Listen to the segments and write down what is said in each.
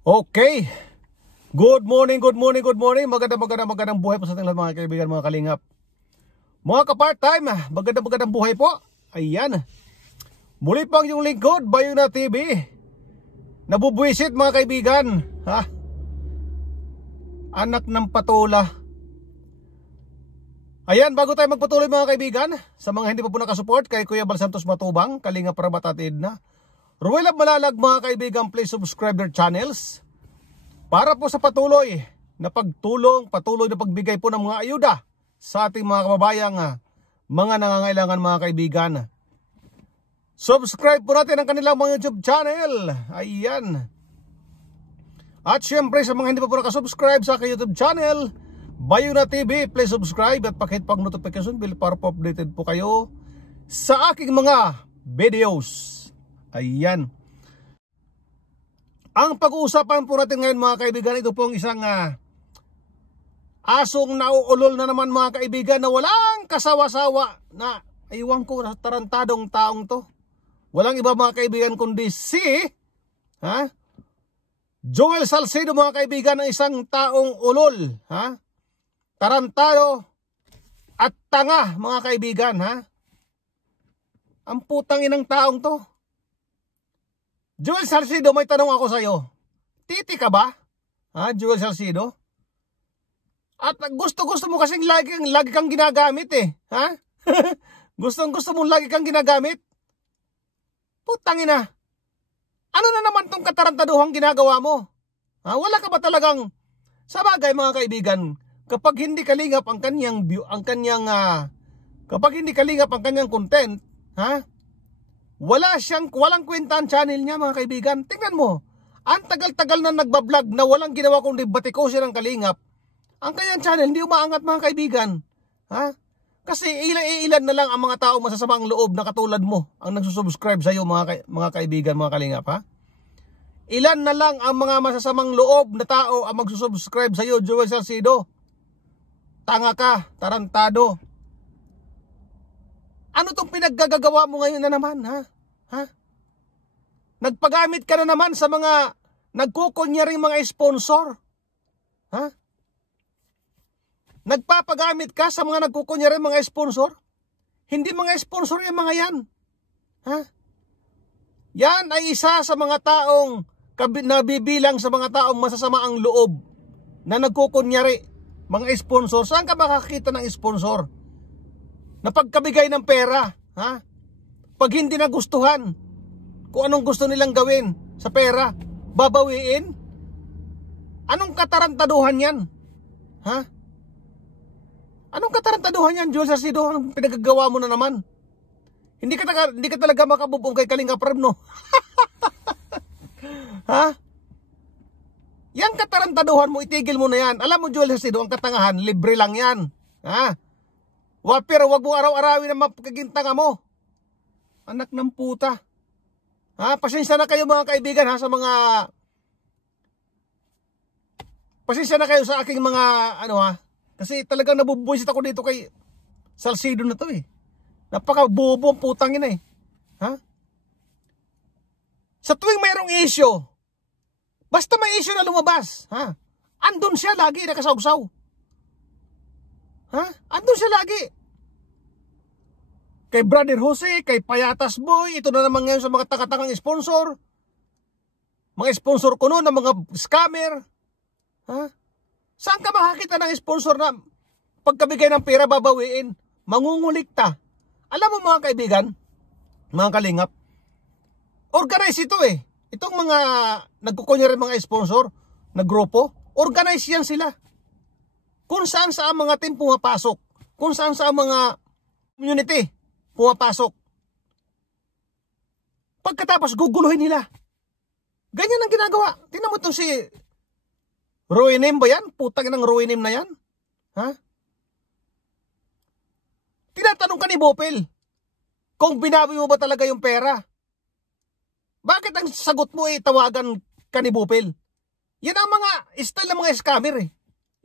Okay. Good morning. Magandang buhay po sa ating lahat mga kaibigan, mga kalingap. Mga ka-part-time, magandang buhay po. Ayan. Muli pang yung lingkod, Bayuna TV. Nabubwisit mga kaibigan. Ha? Anak ng patula. Ayan, bago tayo magpatuloy mga kaibigan, sa mga hindi pa po nakasupport kay Kuya Bal Santos Matubang, Kalingap Rabatatid na, Ruel Malalag mga kaibigan, please subscribe their channels para po sa patuloy na patuloy na pagbigay po ng mga ayuda sa ating mga kababayang mga nangangailangan mga kaibigan. Subscribe po natin ang kanilang mga YouTube channel. Ayan. At syempre sa mga hindi pa po nakasubscribe sa aking YouTube channel, Bayuna TV, please subscribe at pakihit pang notification bell para po updated po kayo sa aking mga videos. Ayan. Ang pag-uusapan po natin ngayon mga kaibigan, ito pong isang asong nauulol na naman mga kaibigan na walang kasawa-sawa na aywan ko tarantadong taong to. Walang iba mga kaibigan kundi si Joel Salcedo mga kaibigan, ng isang taong ulol, tarantado at tanga mga kaibigan, Ang putang inang taong to. Joel Salcedo, may tanong ako sa'yo. Titi ka ba? Joel Salcedo? At gusto mo kasing lagi kang ginagamit eh. Gusto mo lagi kang ginagamit? Putang ina. Ano na naman tong katarantaduhang ginagawa mo? Wala ka ba talagang, sa bagay mga kaibigan, kapag hindi kalingap ang kanyang content, walang kwenta ang channel niya mga kaibigan. Tingnan mo, ang tagal-tagal na nagbablog na walang ginawa kundi batikosin ng kalingap. Ang kanyang channel hindi umaangat mga kaibigan. Kasi ilan na lang ang mga tao masasamang loob na katulad mo ang nagsusubscribe sa iyo mga kaibigan, mga kalingap, Ilan na lang ang mga masasamang loob na tao ang magsusubscribe sa iyo, Joel Salcedo. Tanga ka, tarantado. Ano tong pinaggagawa mo ngayon na naman, Nagpagamit ka na naman sa mga nagkukunyaring mga sponsor. Nagpapagamit ka sa mga nagkukunyaring mga sponsor. Hindi mga sponsor yung mga yan. Yan ay isa sa mga taong nabibilang sa mga taong masasama ang loob na nagkukunyari mga sponsor. Saan ka makakita ng sponsor na pagkabigay ng pera, pag hindi nagustuhan kung anong gusto nilang gawin sa pera, babawiin? Anong katarantaduhan yan? Anong katarantaduhan yan, Joel Salcedo? Anong pinagagawa mo na naman? Hindi ka talaga makabubong kay Kalinga Prab, no? Yang katarantaduhan mo, itigil mo na yan. Alam mo, Joel Salcedo, ang katangahan, libre lang yan. Pero wag mo araw-arawin na mapagkagintanga mo. Anak ng puta. Pasensya na kayo mga kaibigan pasensya na kayo sa aking mga kasi talagang nabubuisit ako dito kay Salcedo na to eh. Napaka-bobo ang putang ina eh. Sa tuwing mayroong issue, basta may issue na lumabas, andun siya lagi nakasawsaw. Andun siya lagi. Kay Brother Jose, kay Payatas Boy, ito na naman ngayon sa mga takatakang sponsor. Mga sponsor ko noon, ng mga scammer. Saan ka makakita ng sponsor na pagkabigay ng pera babawiin? Mangungulikta. Alam mo mga kaibigan, mga kalingap, organize ito eh. Itong mga nagkukunyari mga sponsor na grupo, organize yan sila. Kung saan sa mga team pumapasok, kung saan sa mga community pumapasok. Pagkatapos guguluhin nila. Ganyan ang ginagawa. Tingnan mo itong si Ruinem ba yan? Putang ng Ruinem na yan? Tinatanong ka ni Bopel kung binawi mo ba talaga yung pera. Bakit ang sagot mo tawagan ka ni Bopel? Yan ang mga style ng mga scammer eh.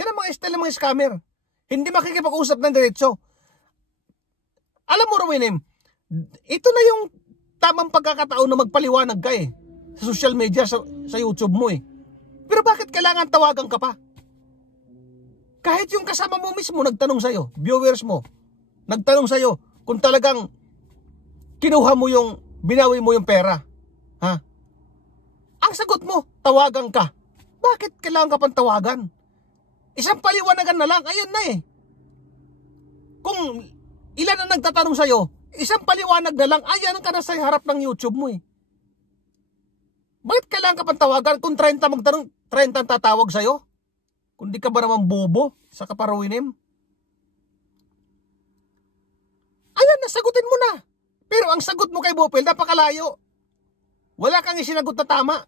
Yan ang mga style ng mga scammer. Hindi makikipag-usap ng diretso. Alam mo, Ruinem, ito na yung tamang pagkakataon na magpaliwanag ka sa social media, sa YouTube mo Pero bakit kailangan tawagan ka pa? Kahit yung kasama mo mismo nagtanong sa'yo, viewers mo, nagtanong sa'yo kung talagang kinuha mo yung, binawi mo yung pera. Ha? Ang sagot mo, tawagan ka. Bakit kailangan ka pang tawagan? Isang paliwanagan na lang, ayun na eh. Kung ilan na nagtatanong sa'yo, isang paliwanag na lang, ayan ka na sa harap ng YouTube mo eh. Bakit kailangan ka pang tawagan kung 30 magtanong, 30 tatawag sa'yo? Kung di ka ba naman bobo sa kaparuinim? Ayan, nasagutin mo na. Pero ang sagot mo kay Bopel, napakalayo. Wala kang isinagot na tama.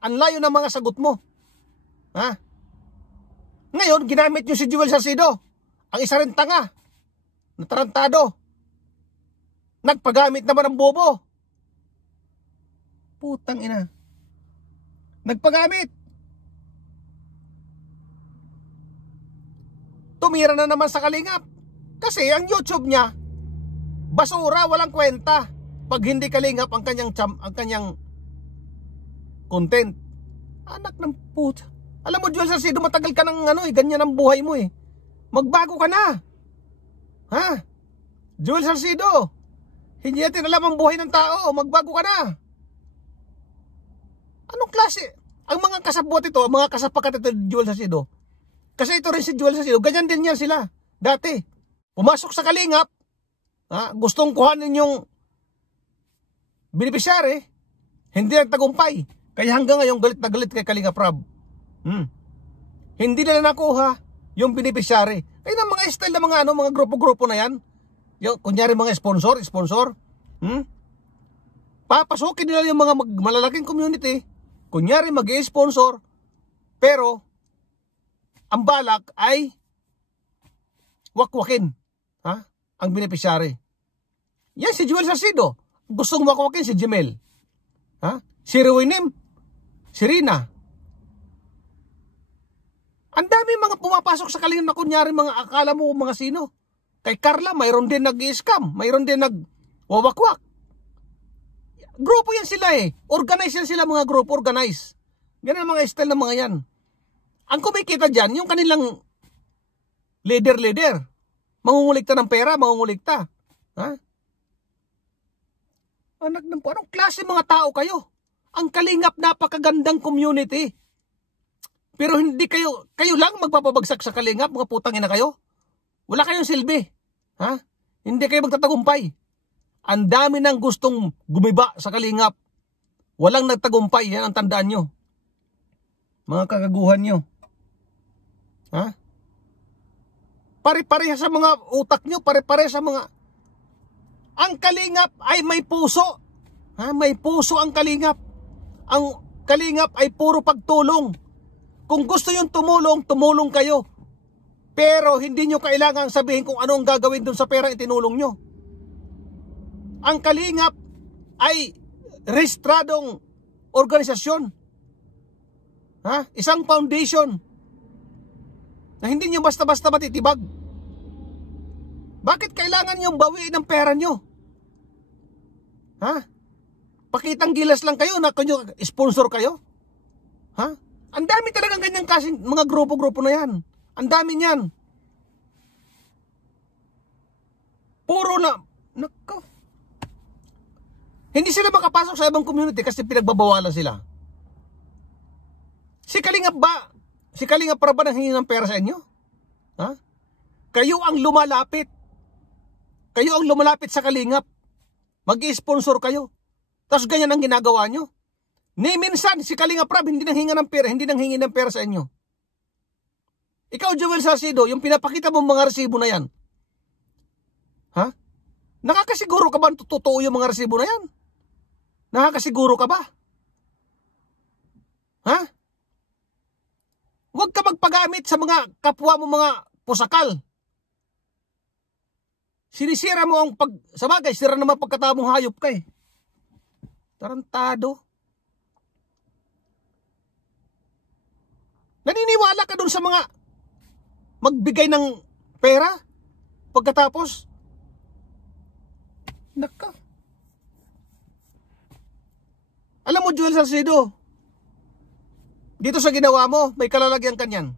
Ang layo ng mga sagot mo. Ha? Ngayon, ginamit nyo si Joel Salcido. Ang isa rin tanga. Natarantado. Nagpagamit naman ng bobo. Putang ina. Nagpagamit. Tumira na naman sa Kalingap. Kasi ang YouTube niya, basura, walang kwenta. Pag hindi Kalingap ang kanyang content. Anak ng puta. Alam mo, Joel Salcido, matagal ka ng ganyan ang buhay mo eh. Magbago ka na. Ha? Joel Salcido, hindi natin alam ang buhay ng tao. Magbago ka na. Anong klase? Ang mga kasabot ito, ang mga kasapakat ito, Joel Salcido. Kasi ito rin si Joel Salcido, ganyan din yan sila. Dati, pumasok sa Kalingap, gustong kuhanin yung beneficiary, hindi nagtagumpay. Kaya hanggang ngayon galit na galit kay Kalingap Rab. Hindi na nakuha yung beneficiary. Kaya ng mga style ng mga grupo-grupo na yan, yung, kunyari mga sponsor, papasukin nila yung mga malalaking community, kunyari mag-sponsor, pero ang balak ay wakwakin ang beneficiary. Yan si Joel Salcido. Gustong wakwakin si Jemel. Si Ruinim, si Rina. Ang dami mga pumapasok sa Kalingap na kunyari mga akala mo mga sino. Kay Carla, mayroon din nag-i-scam, mayroon din nag-wawakwak. Grupo yan sila eh. Organize yan sila, mga grupo, organize. Ganyan ang mga style ng mga yan. Ang kumikita dyan, yung kanilang leader. Mangungulikta ng pera, mangungulikta. Anak ng po, anong klase mga tao kayo? Ang Kalingap, napakagandang community. Pero hindi kayo lang magpapabagsak sa Kalingap, mga putang ina kayo. Wala kayong silbi. Hindi kayo magtatagumpay. Ang dami nang gustong gumiba sa Kalingap. Walang nagtagumpay, yan ang tandaan nyo. Mga kagaguhan nyo. Pare-pareha sa mga utak nyo, pare-pareha sa mga... Ang Kalingap ay may puso. May puso ang Kalingap. Ang Kalingap ay puro pagtulong. Kung gusto yung tumulong kayo. Pero hindi nyo kailangan sabihin kung ano ang gagawin dun sa pera itinulong nyo. Ang Kalingap ay rehistradong organisasyon. Isang foundation na hindi nyo basta-basta matitibag. Bakit kailangan yung bawiin ng pera nyo? Pakitang gilas lang kayo na sponsor kayo? Ang dami talagang ganyang kasing mga grupo-grupo na yan. Ang dami niyan. Puro na, nako. Hindi sila makapasok sa ibang community kasi pinagbabawalan sila. Si Kalingap pa ba nanghingi ng pera sa inyo? Kayo ang lumalapit. Kayo ang lumalapit sa Kalingap. Mag-i-sponsor kayo. Tapos ganyan ang ginagawa nyo. Ni minsan, si Kalingap Rab hindi nanghingi ng pera sa inyo. Ikaw, Joel Salcido, yung pinapakita mo mga resibo na yan. Nakakasiguro ka ba totoo yung mga resibo na yan? Nakakasiguro ka ba? Huwag ka magpagamit sa mga kapwa mo mga pusakal. Sinisira mo ang sa bagay, sira naman pagkatao mong hayop ka eh. Tarantado. Naniniwala ka dun sa mga magbigay ng pera pagkatapos? Naka. Alam mo, Joel Salcido, Dito sa ginawa mo, may kalalagyan ka niyan.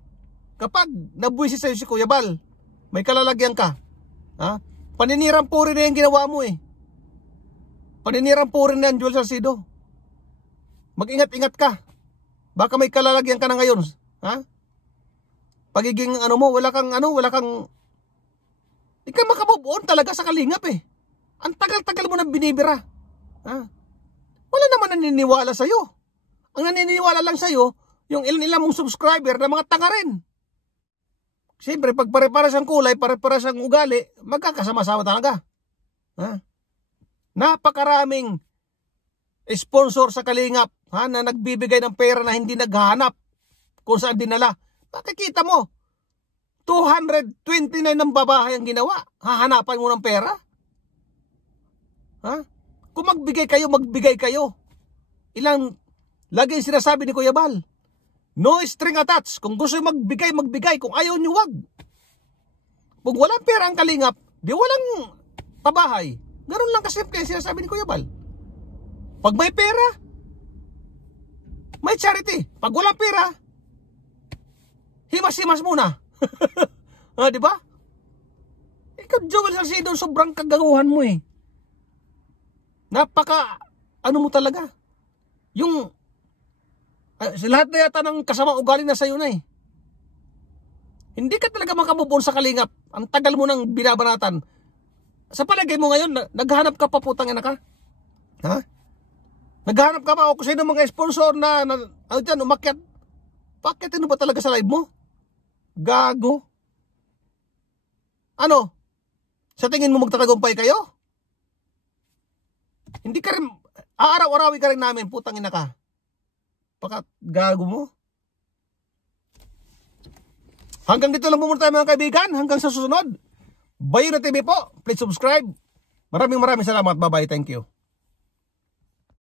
Kapag nabwisit sa'yo si Kuya Bal, may kalalagyan ka. Ha? Paninirang puri na yung ginawa mo eh. Paninirang puri na yan, Joel Salcido. Mag-ingat-ingat ka. Baka may kalalagyan ka na ngayon. Ha? Pagiging ano mo, wala kang di ka makamove on talaga sa kalingap eh. Ang tagal-tagal mo nang binibira. Ha? Wala naman naniniwala sa'yo. Ang naniniwala lang sa'yo, yung ilan-ilan mong subscriber na mga tanga rin. Siyempre, pag pare-pares ang kulay, pare-pares ang ugali, magkakasama-sama talaga. Ha? Napakaraming sponsor sa kalingap, ha, na nagbibigay ng pera na hindi naghahanap kung saan dinala. Makikita mo, 229 ng babahay ang ginawa. Hahanapan mo ng pera? Ha? Kung magbigay kayo. Lagi sinasabi ni Kuya Bal, no string attached. Kung gusto magbigay. Kung ayaw nyo, wag. Kung walang pera ang kalingap, di walang pabahay. Ganun lang kasi sinasabi ni Kuya Bal. Pag may pera, may charity. Pag walang pera, himas-himas muna. Di ba? Ikaw, Joel Salcido, sobrang kagaguhan mo eh. Ano mo talaga? Yung lahat na yata ng kasama ugali na sa'yo na eh. Hindi ka talaga makamubon sa kalingap. Ang tagal mo nang binabanatan. Sa palagay mo ngayon, naghahanap ka pa, putang ina ka? Ha? Naghahanap ka pa o kung sino mga sponsor na ano dyan, umakyat. Pakitin mo ba talaga sa live mo? Gago. Ano? Sa tingin mo magtatagumpay kayo? Hindi ka rin, aaraw-arawi ka rin namin, putang ina ka. Pakat gago mo. Hanggang dito lang muna tayo mga kaibigan. Hanggang sa susunod. Bayo na TV po. Please subscribe. Maraming salamat. Bye-bye. Thank you.